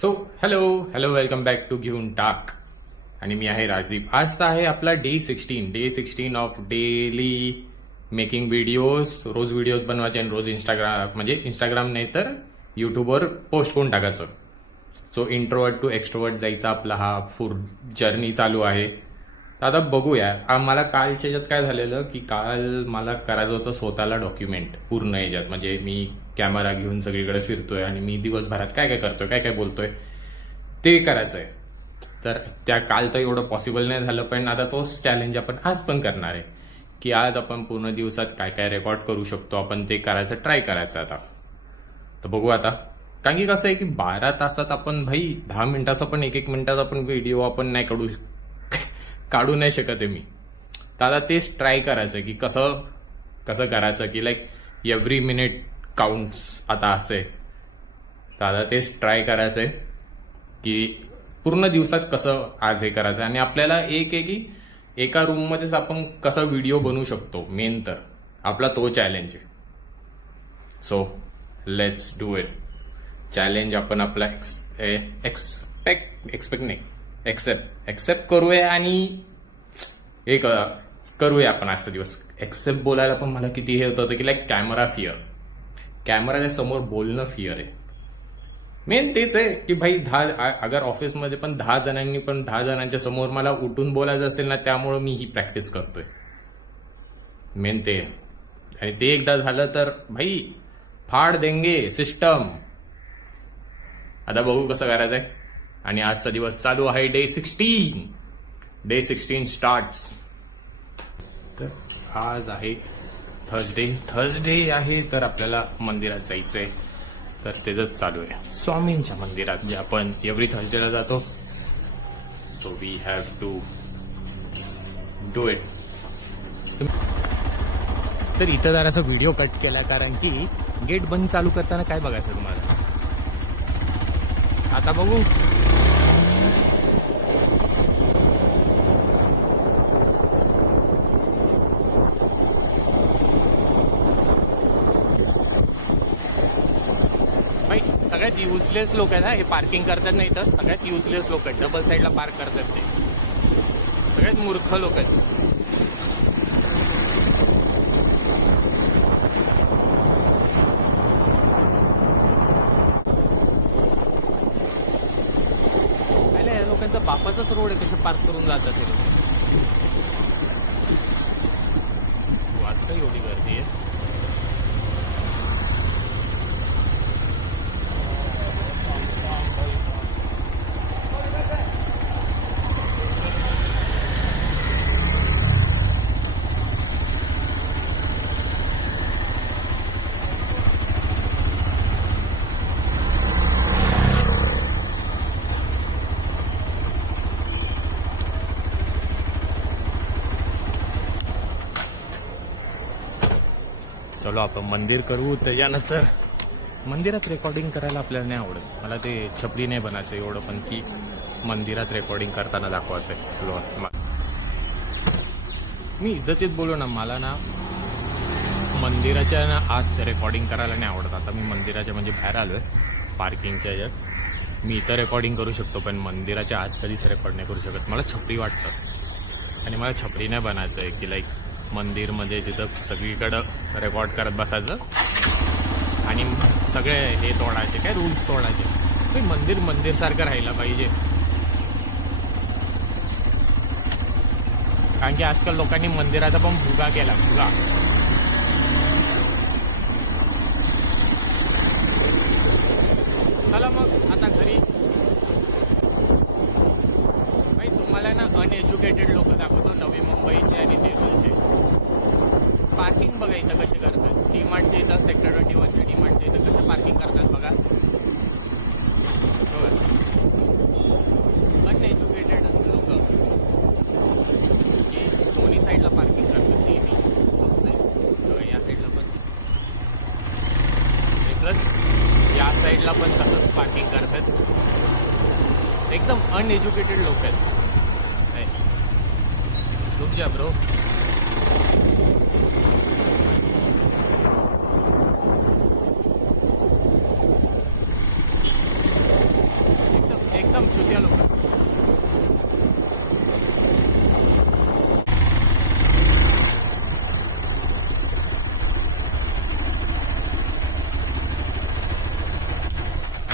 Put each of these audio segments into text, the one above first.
So hello welcome back to घेऊन टाक. आणि मी आहे राजीव. आज आहे आपला day 16 of daily making videos. रोज व्हिडिओज बनवायचे आणि रोज इंस्टाग्राम नाही तर युट्यूबवर पोस्ट करून टाकायचं. सो इंट्रोवर्ट टू एक्स्ट्रोवर्ट जायचा आपला हा फूड जर्नी चालू आहे. आता बघूया. मला कालच्या याच्यात काय झालेलं की काल मला करायचं होतं स्वतःला डॉक्युमेंट पूर्ण याच्यात. म्हणजे मी कॅमेरा घेऊन सगळीकडे फिरतोय आणि मी दिवसभरात काय काय करतोय काय काय बोलतोय ते करायचंय. तर त्या काल तर एवढं पॉसिबल नाही झालं, पण आता तोच चॅलेंज आपण आज पण करणार आहे की आज आपण पूर्ण दिवसात काय काय रेकॉर्ड करू शकतो आपण ते करायचं ट्राय करायचं आता. तर बघू आता. कारण की कसं आहे की 12 तासात आपण 10 मिनिटाचा पण एक मिनिटाचा पण व्हिडिओ आपण नाही काढू नाही शकत आहे मी. तर आता तेच ट्राय करायचं की कसं करायचं की लाईक एव्हरी मिनिट काउंट्स आता असे. तर आता तेच ट्राय करायचंय की पूर्ण दिवसात कसं आज हे करायचं. आणि आपल्याला एक आहे की एका रूममध्येच आपण कसा व्हिडिओ बनवू शकतो. मेन तर आपला तो चॅलेंज आहे. So let's do it. Challenge आपण आपला एक्सेप्ट करूया आणि एक करूया आपण आजचा दिवस. एक्सेप्ट बोलायला पण मला किती हे होतं की लाईक कॅमेराच्या समोर बोलणं फिअर आहे. मेन तेच आहे की अगर ऑफिसमध्ये पण 10 जणांनी पण 10 जणांच्या समोर मला उठून बोलायचं असेल ना, त्यामुळं मी ही प्रॅक्टिस करतोय. मेन ते. आणि ते एकदा झालं तर फाड देंगे सिस्टम. आता बघू कसं करायचंय. आणि आजचा दिवस चालू आहे डे 16 स्टार्ट्स. तर आज आहे थर्सडे आहे. तर आपल्याला मंदिरात जायचंय. तर तेच चालू आहे स्वामींच्या मंदिरात, जे आपण एव्हरी थर्सडेला जातो. So we have to do it. तर इथं जरासा व्हिडिओ कट केला कारण की गेट बंद चालू करताना काय बघायचं तुम्हाला. आता बघू. सगळ्यात युजलेस लोक आहेत ना हे. पार्किंग करतात नाही तर सगळ्यात युजलेस लोक आहेत. डबल साईडला पार्क करतात ते सगळ्यात मूर्ख लोक आहेत. या लोकांचा बापाचाच रोड आहे. कसे पार्क करून जातात ते लोक. वाटतं एवढी गर्दी आहे. चलो आपण मंदिर करू. त्याच्यानंतर मंदिरात रेकॉर्डिंग करायला आपल्याला नाही आवडत. मला ते छपरी नाही बनायचं एवढं, पण की मंदिरात रेकॉर्डिंग करताना दाखवायचंय. मी इज्जतीत बोलू ना. मला ना मंदिराच्या आत रेकॉर्डिंग करायला नाही आवडत. आता मी मंदिराच्या म्हणजे बाहेर आलोय पार्किंगच्या याच्यात. मी इथं रेकॉर्डिंग करू शकतो पण मंदिराच्या आत कधीच रेकॉर्ड नाही करू शकत. मला छपरी वाटतं आणि मला छपरी नाही बनायचंय की लाईक मंदिरमध्ये तिथं सगळीकडं रेकॉर्ड करत बसायचं आणि सगळे हे तोडायचे, काय रूल्स तोडायचे. मंदिर सारखं राहायला पाहिजे. कारण की आजकाल लोकांनी मंदिराचा पण भुगा केला. चला मग आता घरी. तुम्हाला ना अनएज्युकेटेड लोक दाखवतो नवी मुंबईचे आणि नेरूळचे. पार्किंग बघा इथं कसे करतात. डीमार्टच्या इथं सेक्टर 21च्या डीमार्टच्या इथं कसं पार्किंग करतात बघा. अनएज्युकेटेड लोक दोन्ही साईडला पार्किंग करतात. या साईडला पण प्लस या साईडला पण तसंच पार्किंग करतात. एकदम अनएज्युकेटेड लोक आहेत. रुक जा ब्रो.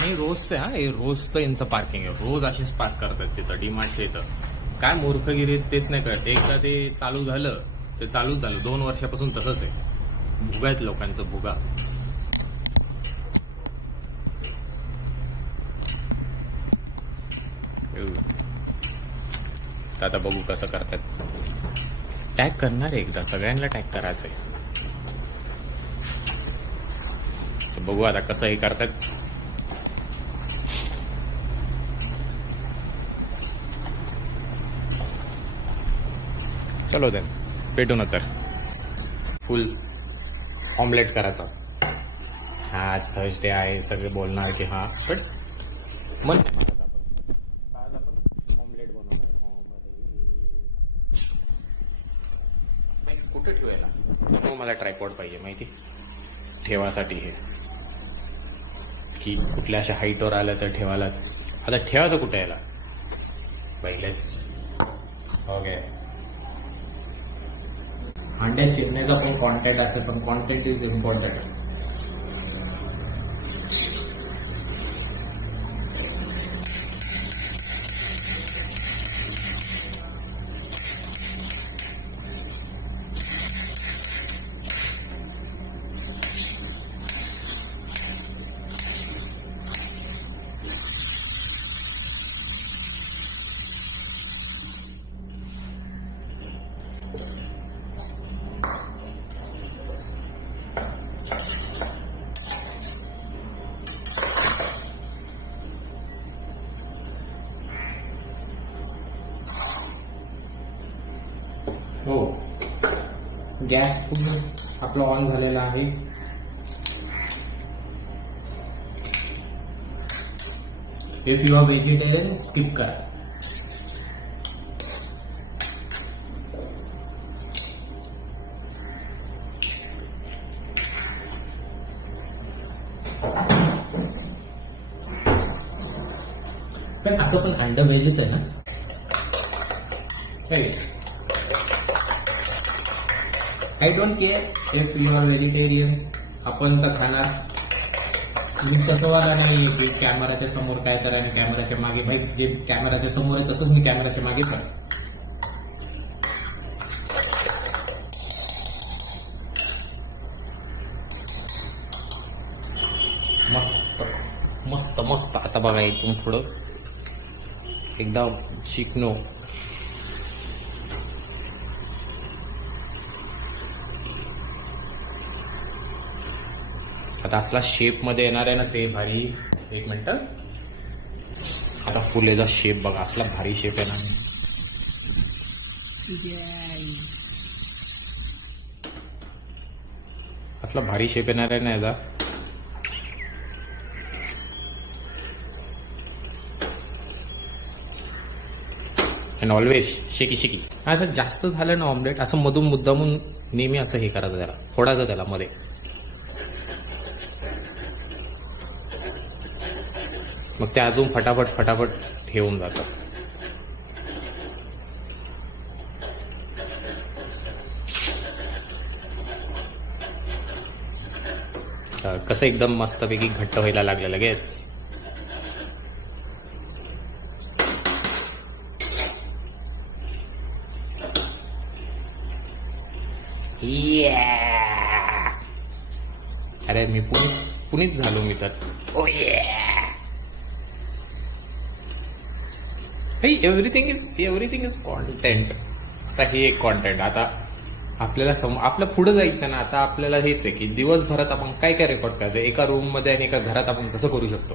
आणि रोजचं हे रोजचं यांचं पार्किंग आहे. रोज असेच पार्क करतात तिथं डीमार्टच्या इथं. काय मूर्खगिरी तेच नाही कळत. एकदा ते चालू झालं ते चालूच झालं. 2 वर्षापासून तसंच आहे. भुगा आहेत लोकांचं, भुगा. आता बघू कसं करतात. टॅग करणार आहे एकदा, सगळ्यांना टॅग करायचंय. बघू आता कसं हे करतात. चलो देन भेटू नंतर. फुल ऑमलेट करायचा. हा आज थर्सडे आहे, सगळे बोलणार की हा, पण मन नाही मारत आपण. आज आपण ऑमलेट बनवणार. कुठे ठेवायला मला ट्रायपॉड पाहिजे माहिती ठेवासाठी. हे की कुठल्या अशा हाईटवर आलं तर ठेवायला. आता ठेवायचं कुठे याला पहिलेच. ओके, अंड्या चिरण्याचा पण कॉन्टेंट असेल, पण कॉन्टेंट इज इम्पॉर्टंट. हो, गॅस पूर्ण आपला ऑन झालेला आहे. If you are vegetarian skip करा. पण असं पण अंड व्हेजच आहे ना. I don't care if you are vegetarian. आपण तर खाणार. मी तसं वाला नाही की कॅमेराच्या समोर काय करा आणि कॅमेराच्या मागे. भाई जे कॅमेराच्या समोर आहे तसंच मी कॅमेराच्या मागे करा. मस्त मस्त मस्त. आता बघा इथून पुढं एकदा शिकनो. आता असला शेप मध्ये येणार आहे ना ते भारी. एक मिनिट, आता फुलेचा शेप बघा. असला भारी शेप येणार. असला भारी शेप येणार आहे ना याचा. अँड ऑलवेज शेकी शेकी. असं जास्त झालं ना ऑमलेट, असं मधून मुद्दामून नेहमी असं हे करायचं त्याला, फोडायचं त्याला मध्ये. मग ते अजून फटाफट फटाफट ठेवून जातं. कसं एकदम मस्तपैकी घट्ट व्हायला लागलं लगेच. अरे मी पुनीत झालो मी तर. ओ एव्हरीथिंग इज कॉन्टेंट. आता हे एक कॉन्टेंट. आता आपल्याला आपलं पुढे जायचं ना. आता आपल्याला हेच आहे की दिवसभरात आपण काय काय रेकॉर्ड करायचं. एका रूम मध्ये आणि एका घरात आपण कसं करू शकतो.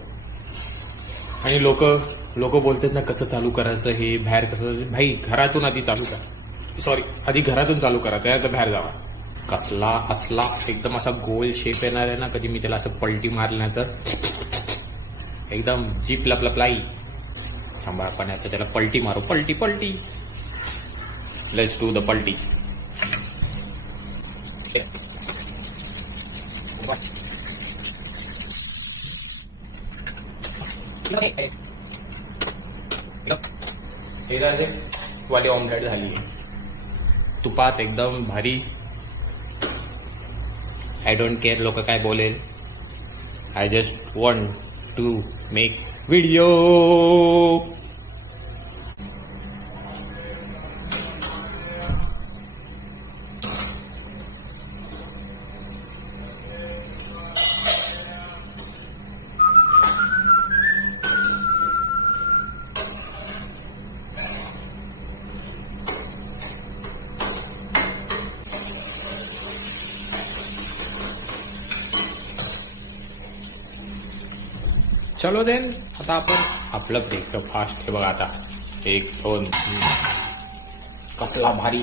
आणि लोक बोलतात ना कसं चालू करायचं हे, बाहेर कसं. भाई घरातून आधी चालू करा. आधी घरातून चालू करा, त्यानंतर बाहेर जावा. कसला असला एकदम असा गोल शेप येणार आहे ना. कधी मी त्याला असं पलटी मारल्यानंतर एकदम जीप लपलपलाई. थांबा आपण आता त्याला पलटी मारू. पलटी पलटी. लेट्स डू द पलटी. हे वाली ऑमलेट झाली तुपात एकदम भारी. आय डोंट केअर लोक काय बोलेल. I just want to make video. चलो देन, आता आपण आपलं ब्रेकफास्ट हे बघा. आता 1 2 3 कसला भारी.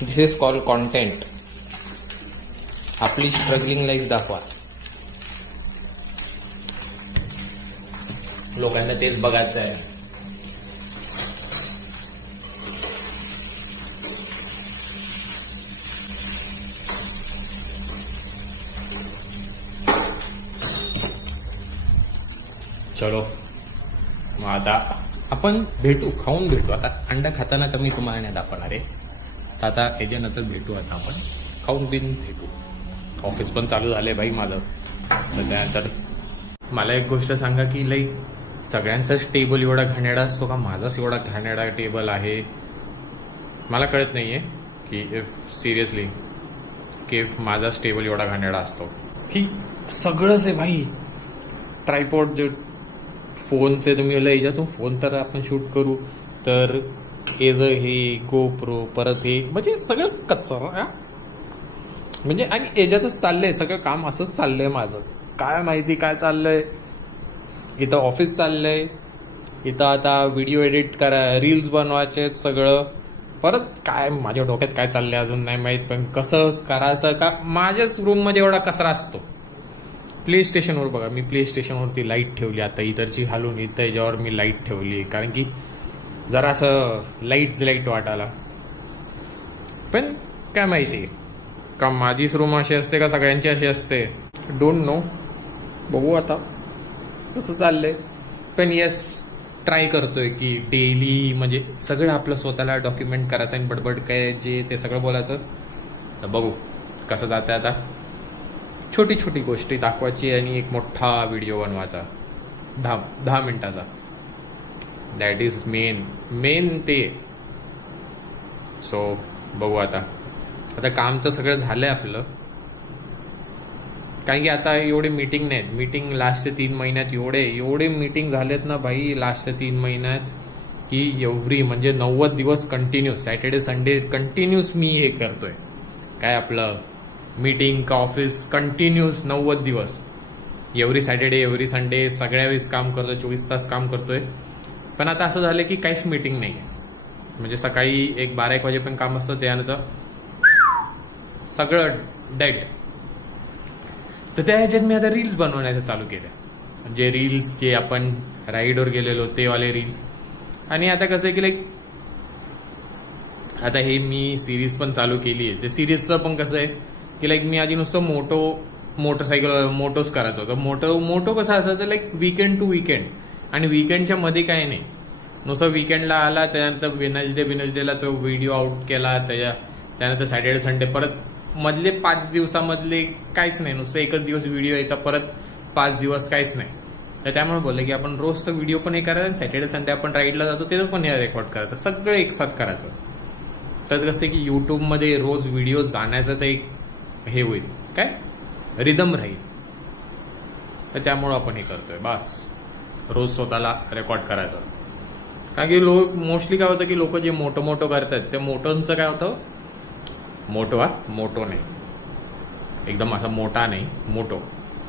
दिस इज कॉल्ड कॉन्टेंट. आपली स्ट्रगलिंग लाईफ दाखवा. लोकांना तेच बघायचं आहे. चलो मग आता आपण भेटू, खाऊन भेटू. आता अंडा खाताना तर मी तुम्हाला नाही दाखवणार आहे. आता याच्यानंतर भेटू. आता आपण खाऊन बिन भेटू. ऑफिस पण चालू झालंय भाई माझं. तर त्यानंतर मला एक गोष्ट सांगा की लाईक सगळ्यांचाच टेबल एवढा घाणेरडा असतो का? माझाच एवढा घाणेरडा टेबल आहे? मला कळत नाहीये की इफ सिरियसली की इफ माझाच टेबल एवढा घाणेरडा असतो की सगळंच आहे भाई. ट्रायपॉड जे फोनचे तुम्ही याच्यातून फोन तर आपण शूट करू तर हे गोप्रो परत हे म्हणजे सगळं कचरा. म्हणजे आणि याच्यातच चाललंय सगळं काम. असंच चाललंय माझं. काय माहिती काय चाललंय. इथं ऑफिस चाललंय, इथं आता व्हिडिओ एडिट करा, रील्स बनवायचे सगळं. परत काय माझ्या डोक्यात काय चाललंय अजून नाही माहित. पण कसं करायचं का माझ्याच रूम मध्ये एवढा कचरा असतो. प्ले स्टेशनवर बघा, मी प्ले स्टेशनवरती लाईट ठेवली. आता इतरची घालून इथं याच्यावर मी लाईट ठेवली कारण की जरा असं लाईट वाटायला. पण काय माहिती का माझीच रूम अशी असते का सगळ्यांची अशी असते? Don't know. बघू आता कसं चाललंय. पण येस, ट्राय करतोय की डेली म्हणजे सगळं आपलं स्वतःला डॉक्युमेंट करायचं आणि बडबड काय जे ते सगळं बोलायचं. तर बघू कसं जातंय. आता छोटी छोटी गोष्टी दाखवायची आणि एक मोठा व्हिडिओ बनवायचा 10 मिनिटाचा. दॅट इज मेन ते. सो बघू आता काम तर सगळं झालंय आपलं. कारण की आता एवढे मीटिंग नाहीत. मीटिंग लास्टच्या 3 महिन्यात एवढे मीटिंग झालेत ना भाई लास्टच्या 3 महिन्यात की एव्हरी म्हणजे 90 दिवस कंटिन्यूस सॅटर्डे संडे कंटिन्यूस मी हे करतोय. काय आपलं मीटिंग का ऑफिस कंटिन्यूस 90 दिवस. एव्हरी सॅटर्डे एव्हरी संडे सगळ्या वेळेस काम करतोय. 24 तास काम करतोय. पण आता असं झालं की काहीच मीटिंग नाही. म्हणजे सकाळी 12-1 वाजेपर्यंत काम असतं, त्यानंतर सगळं डेड. तर त्या ह्याच्यात मी आता रील्स बनवण्याचं चालू केलं. जे रील्स जे आपण राईडवर गेलेलो ते वाले रील्स. आणि आता कसं आहे की लाईक आता हे मी सिरीज पण चालू केली आहे. ते सिरीजचं पण कसं आहे की लाईक मी आधी नुसतं मोटोच करायचं होतं. मोटो कसं असायचं लाईक वीकेंड टू वीकेंड. आणि वीकेंडच्या मध्ये काय नाही, नुसतं वीकेंडला आला त्यानंतर वेनसडेला तो व्हिडिओ आउट केला. त्यानंतर सॅटर्डे संडे परत मधले 5 दिवसामधले काहीच नाही, नुसतं एकच दिवस व्हिडिओ यायचा, परत 5 दिवस काहीच नाही. तर त्यामुळे बोलले की आपण रोजचा व्हिडिओ पण हे करायचं आणि सॅटर्डे संडे आपण राईडला जातो त्याचं पण हे रेकॉर्ड करायचं, सगळं एक साथ करायचं. तर कसं की युट्यूबमध्ये रोज व्हिडिओ जाण्याचं तर एक हे होईल, काय रिदम राहील. तर त्यामुळं आपण हे करतोय बस, रोज स्वतःला रेकॉर्ड करायचं. कारण की मोस्टली काय होतं की लोक जे मोठं करतात त्या मोठोंचं काय होतं, मोटो नाही एकदम असा मोठा नाही, मोटो.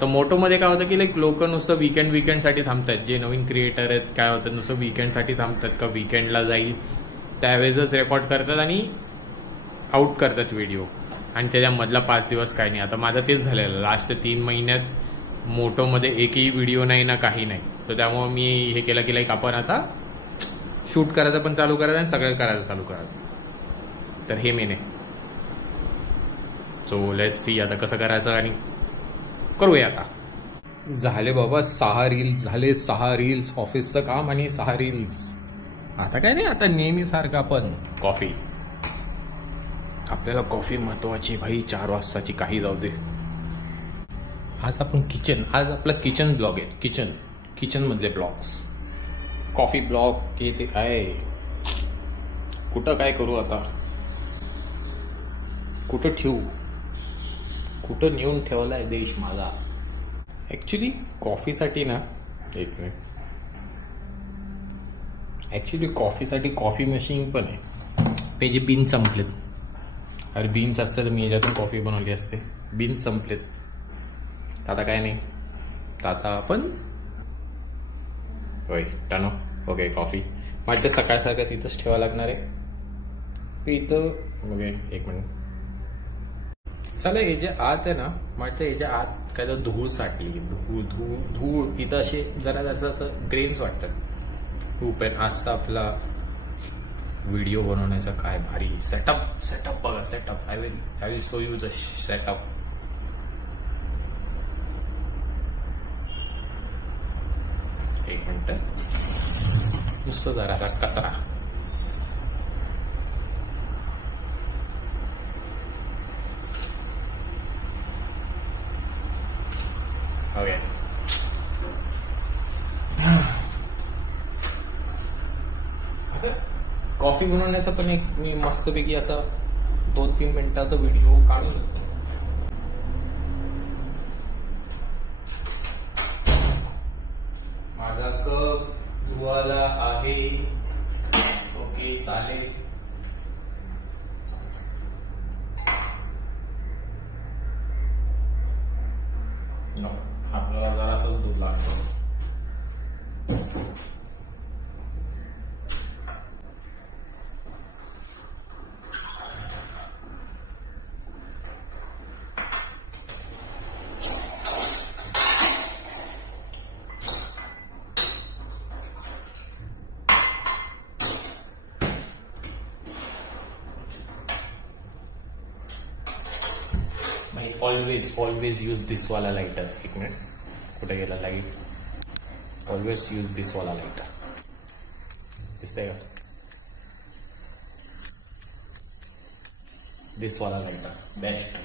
तर मोटोमध्ये काय होतं की लाईक लोक नुसतं वीकेंडसाठी थांबतात. जे नवीन क्रिएटर आहेत काय होतं नुसतं वीकेंडसाठी थांबतात का वीकेंडला जाईल त्यावेळेसच रेकॉर्ड करतात आणि आउट करतात व्हिडिओ. आणि त्याच्यामधला 5 दिवस काही नाही. आता माझं तेच झालेलं लास्ट 3 महिन्यात मोटोमध्ये एकही व्हिडिओ नाही ना काही नाही. तर त्यामुळे मी हे केलं की लाईक आपण आता शूट करायचं पण चालू करायचं आणि सगळं करायचं चालू करायचं. तर हे मेन आहे. सो लेट्स सी आता कसं करायचं आणि करूया. आता झाले बाबा 6 रील्स झाले, 6 रील्स ऑफिसचं काम आणि 6 रील्स. आता काय नाही, आता नेहमीसारखं आपण कॉफी, आपल्याला कॉफी महत्वाची भाई. 4 वाजताची काही जाऊ दे. आज आपला किचन ब्लॉग आहे. किचन मधले ब्लॉग्स, कॉफी ब्लॉग हे ते आहे. कुठं काय करू आता, कुठं ठेवू, कुठं नेऊन ठेवलाय देश माझा. ऍक्च्युली कॉफीसाठी ना, एक मिनिट, ऍक्च्युली कॉफीसाठी कॉफी मशीन पण आहे. त्याचे बीन संपलेत. अरे बीन्स असते तर मी याच्यातून कॉफी बनवली असते. बीन्स संपलेत. आता काय नाही, आता आपण होय टनो ओके कॉफी माझ्या सकाळ सारखंच इथंच ठेवा लागणार आहे. इथं ओके एक मिनिट. चला याच्या आत आहे ना, माझ्या याच्या आत काय तर धूळ साठली. धूळ इथं असे जरा असं ग्रेन्स वाटतात. उपेन आज तर आपला व्हिडिओ बनवण्याचा काय भारी सेटअप बघा. Setup I will show you the setup. एक मिनिट, नुसतं जरासा कचरा. ओके कॉफी बनवण्याचा पण एक मी मस्तपैकी असा 2-3 मिनिटाचा व्हिडिओ काढू शकतो. माझा कप धुवाला आहे. ओके चालेल. आपल्याला जरासंच दूध लागतं. ऑलवेज यूज दिस वाला लाइटर. एक मिनिट, कुठे गेला लाईट. ऑलवेज यूज दिस वाला लाइटर. दिसतंय का, दिस वाला लाइटर बेस्ट.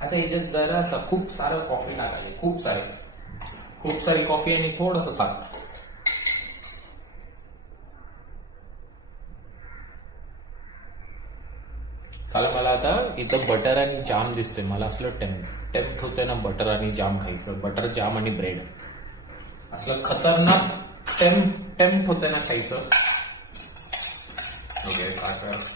आता याच्यात जरा असा खूप सारं कॉफी टाकायचे. खूप सारी कॉफी आणि थोडंसं साखर. चालेल. मला आता इथं बटर आणि जाम दिसतोय. मला असलं टेम्प्ट होतंय ना बटर आणि जाम खायचं. बटर जाम आणि ब्रेड असलं खतरनाक टेम्प्ट होतंय ना खायचं. ओके साखर.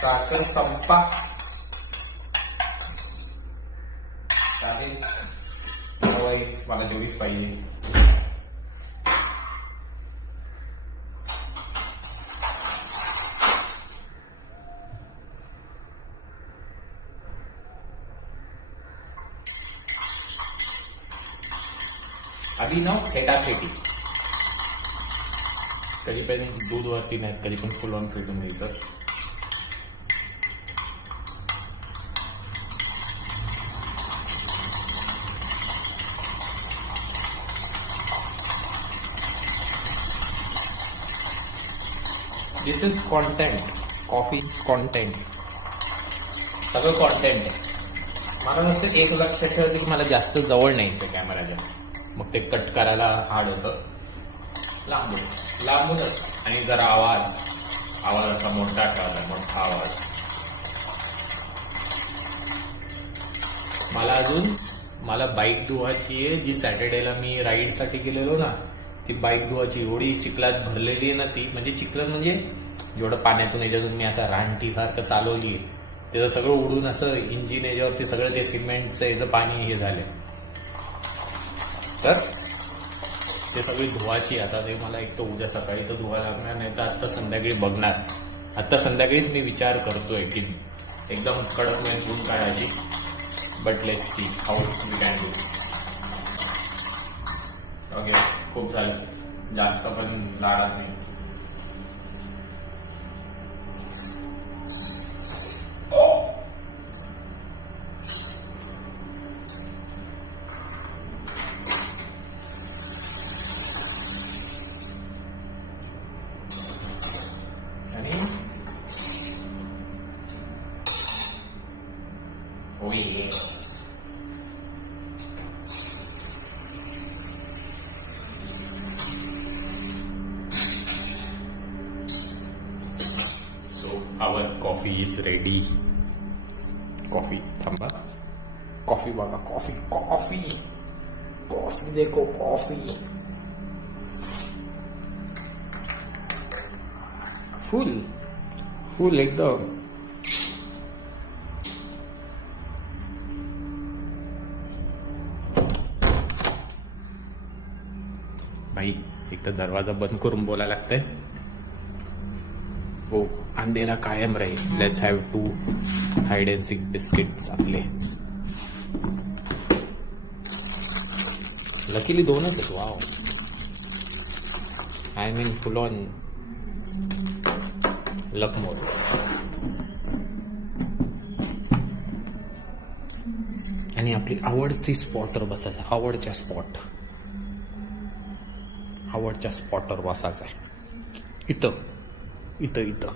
साखर संपा. चालेल, मला जेवढीच पाहिजे. अभी ना खेटाखेटी. कधी पण दूध वरती नाहीत, कधी पण फुल ऑन फेटून घ्यायचं. दिस इज कॉन्टेंट. कॉफी कॉन्टेंट, सगळं कॉन्टेंट आहे. मला नुसतं एक लक्षात ठेवायचं की मला जास्त जवळ न्यायचं कॅमेराच्या. मग ते कट करायला हार्ड होतं. लांबूनच. आणि जरा आवाज असा मोठा ठेवायचा, मोठा आवाज. मला बाईक धुवायची आहे. जी सॅटर्डेला मी राईडसाठी गेलेलो ना, ती बाईक धुवायची. एवढी चिखलात भरलेली आहे ना ती. म्हणजे चिखलात म्हणजे जेवढं पाण्यातून याच्यातून मी असं रानटी सारखं चालवली आहे, त्याचं सगळं उडून असं इंजिन याच्यावरती सगळं ते सिमेंटचं याचं पाणी हे झालं. तर ते सगळी धुवायची. आता ते मला एक तर उद्या सकाळी तर धुवायला लागणार, नाही तर आता संध्याकाळी बघणार. आता संध्याकाळीच मी विचार करतोय की एकदम कडक नाही धुवून काढायची. But let's see how we can do. Okay खूप झालं, जास्त पण लाडात नाही. yeah. So our coffee is ready. Coffee, thamba. Coffee बघा, coffee देखो, coffee. Full एकदम. भाई एक तर दरवाजा बंद करून बोलायला लागतंय. हो, अंधेरा कायम राहील. Let's have 2 hide and seek biscuits आपले. लकीली 2च आहेत. Wow, I mean full on luck mode. आणि आपली आवडती स्पॉटवर बसायचं. आवडच्या स्पॉटवर बसायचं आहे. इथं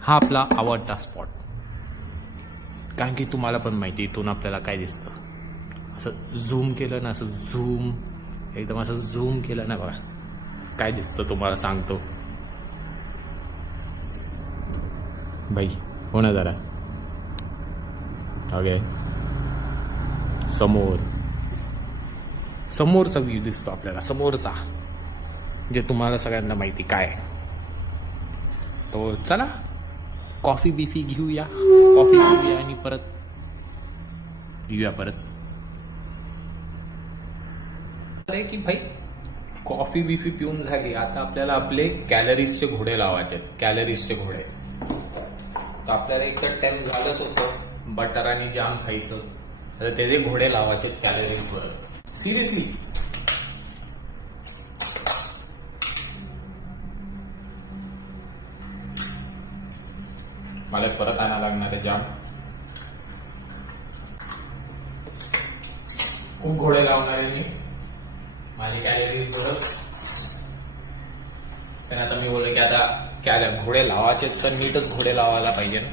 हा आपला आवडता स्पॉट. कारण की तुम्हाला पण माहिती, इथून आपल्याला काय दिसतं. असं झूम केलं ना, एकदम असं झूम केलं ना, बघा काय दिसतं तुम्हाला सांगतो. भाई हो ना जरा. ओके, समोरचा व्ह्यू दिसतो आपल्याला, समोरचा, जे तुम्हाला सगळ्यांना माहिती काय. तो चला कॉफी बिफी घेऊया, आणि परत येऊया परत. अरे की भाई कॉफी बिफी पिऊन झाली, आता आपल्याला आपले कॅलरीजचे घोडे लावायचे. तर आपल्याला एकदा टाइम झालंच होतं बटर आणि जाम खायचं. तर त्याचे घोडे लावायचे कॅलरीजवर. सिरियसली मला परत आणायला लागणार आहे जाम. खूप घोडे लावणार आहे मी माझी कॅलरीज परत. पण आता मी बोललो की आता घोडे लावायचे तर नीटच घोडे लावायला पाहिजे ना.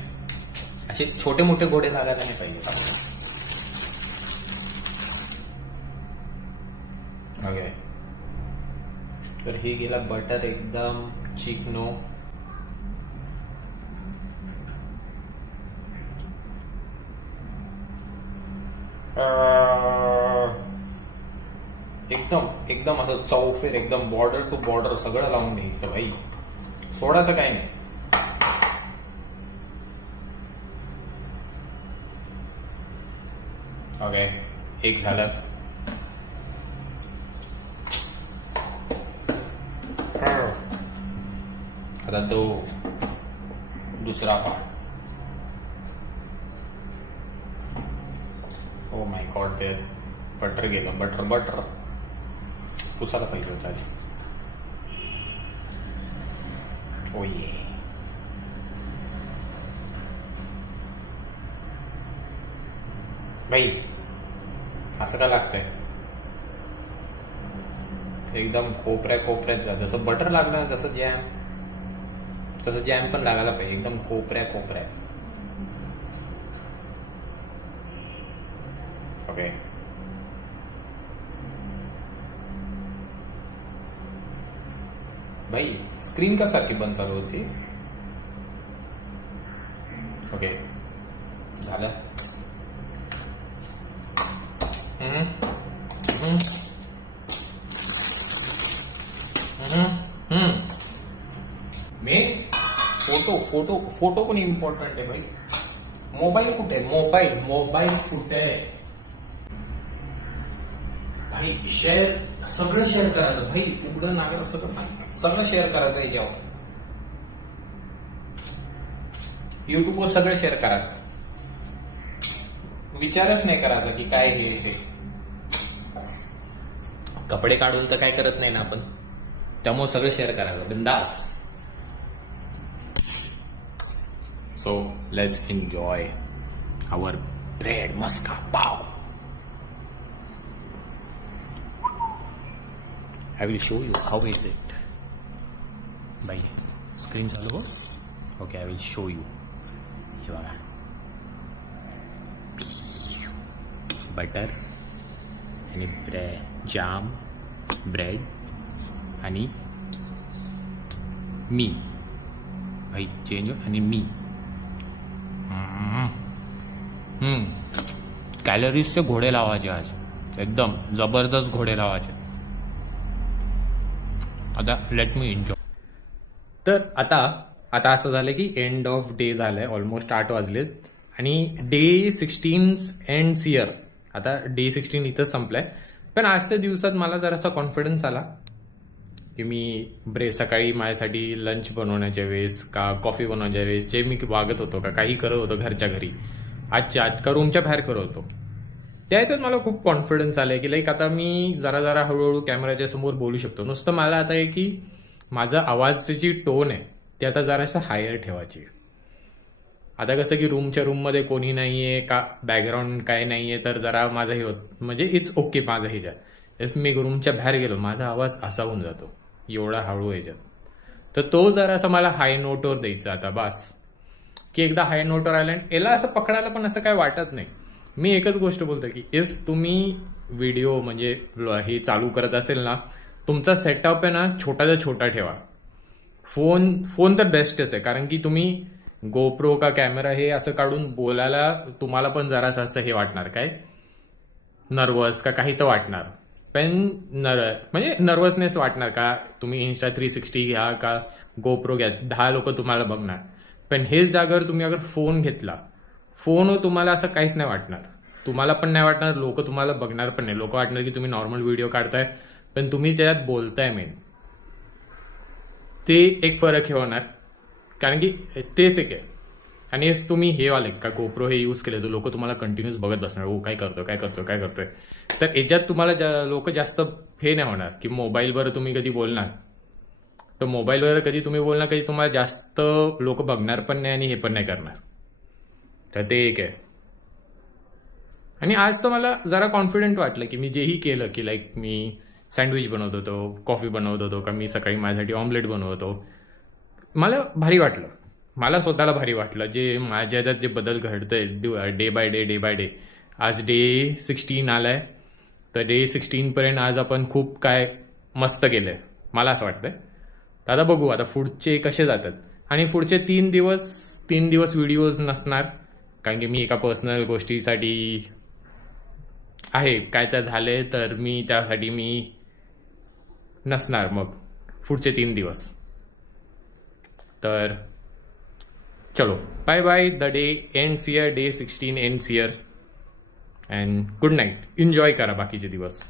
असे छोटे मोठे घोडे लागायला नाही पाहिजे. ओके, तर हे गेला बटर एकदम चिकनो. एकदम असं चौफेर, एकदम बॉर्डर टू बॉर्डर सगळं लावून घ्यायचं भाई. सोडायचं काय नाही. ओके, एक झालं. आता तो दुसरा पार्ट. ओ माय गॉड, ते बटर गेलं. बटर पुसायला पाहिजे होता. ओ ये, भाई असं का लागतंय. एकदम कोपऱ्यात जा. जसं बटर लागलं, तसं जॅम पण लागायला पाहिजे. एकदम कोपऱ्यात. ओके, भाई स्क्रीन का सारखी बंद चालू होती. ओके, झालं. मेन फोटो पण इम्पॉर्टंट आहे भाई. मोबाईल कुठे आहे? मोबाईल कुठे आहे भाई? सगळं शेअर करायचं भाई. उघडं नागड सगळं शेअर करायचं आहे. जेव्हा युट्यूबवर सगळं शेअर करायचं. विचारच नाही करायचा की काय हे कपडे काढून तर काय करत नाही ना आपण. त्यामुळे सगळं शेअर करायचं बिंदास. So let's enjoy our bread muska pav. I will show you how is it. By screen चालू हो. Okay, I will show you. हे बघा. बटर आणि जाम, ब्रेड आणि मी भाई चेंज आणि मी कॅलरीजचे घोडे लावायचे आज, एकदम जबरदस्त घोडे लावायचे. आता लेट मी एन्जॉय. तर आता असं झालं की एंड ऑफ डे झालंय, ऑलमोस्ट 8 वाजलेत आणि डे 16 एंड्स हिअर. आता डे 16 इथंच संपलाय. पण आजच्या दिवसात मला जरासा कॉन्फिडन्स आला की मी सकाळी माझ्यासाठी लंच बनवण्याच्या वेळेस का कॉफी बनवण्याच्या वेळेस जे मी वागत होतो का काही करत होतो घरच्या घरी, आजच्या आज का रूमच्या बाहेर करत होतो, त्याच्यात मला खूप कॉन्फिडन्स आलाय की लाईक आता मी जरा हळूहळू कॅमेराच्या समोर बोलू शकतो. नुसतं मला आता आहे की माझा आवाजाची जी टोन आहे ती आता जरासं हायर ठेवायची. आता कसं की रूममध्ये कोणी नाहीये का बॅकग्राऊंड काय नाहीये तर जरा माझं हे होत म्हणजे इट्स ओके माझं ह्याच्यात. इफ मी रूमच्या बाहेर गेलो माझा आवाज असा होऊन जातो एवढा हळू ह्याच्यात, तर तो जरासा मला हाय नोटवर द्यायचा आता बस. की एकदा हाय नोटवर आला आणि याला असं पकडायला पण असं काय वाटत नाही. मी एकच गोष्ट बोलतो की इफ तुम्ही व्हिडिओ म्हणजे हे चालू करत असेल ना, तुमचा सेटअप आहे ना छोटाचा छोटा ठेवा. फोन तर बेस्टच आहे, कारण की तुम्ही गोप्रो का कॅमेरा हे असं काढून बोलायला तुम्हाला पण जरासं असं हे वाटणार काय नर्वस का काही तर वाटणार. पण म्हणजे नर्वसनेस वाटणार का तुम्ही इन्स्टा 360 घ्या का गोप्रो घ्या, 10 लोक तुम्हाला बघणार. पण हेच जागेवर तुम्ही अगर फोन घेतला, फोनवर तुम्हाला असं काहीच नाही वाटणार. तुम्हाला पण नाही वाटणार, लोक तुम्हाला बघणार पण नाही. लोक वाटणार की तुम्ही नॉर्मल व्हिडिओ काढताय पण तुम्ही त्याच्यात बोलताय मेन. ते एक फरक हे होणार, कारण की तेच एक आहे. आणि इफ तुम्ही हे वाले का गोप्रो हे यूज केले तर लोक तुम्हाला कंटिन्यूस बघत बसणार, ओ काय करतोय. तर याच्यात तुम्हाला लोक जास्त हे नाही होणार की मोबाईलवर तुम्ही कधी बोलणार, तर मोबाईलवर कधी तुम्ही बोलणार कधी तुम्हाला जास्त लोक बघणार पण नाही आणि हे पण नाही करणार. तर ते एक आहे. आणि आज तर मला जरा कॉन्फिडंट वाटलं की मी जेही केलं की लाईक मी सँडविच बनवत होतो, कॉफी बनवत होतो का मी सकाळी माझ्यासाठी ऑमलेट बनवत होतो, मला भारी वाटलं. मला स्वतःला भारी वाटलं जे माझ्या ह्याच्यात जे बदल घडतंय डे बाय डे. आज डे 16 आलाय, तर डे 16 पर्यंत आज आपण खूप काय मस्त केलंय मला असं वाटतंय. तर आता बघू आता पुढचे कसे जातात. आणि पुढचे 3 दिवस व्हिडिओज नसणार, कारण की मी एका पर्सनल गोष्टीसाठी आहे काय तर झाले तर मी त्यासाठी मी नसणार मग पुढचे 3 दिवस. तर चलो bye bye. The day ends here, day 16 ends here and good night. Enjoy करा बाकीचे दिवस.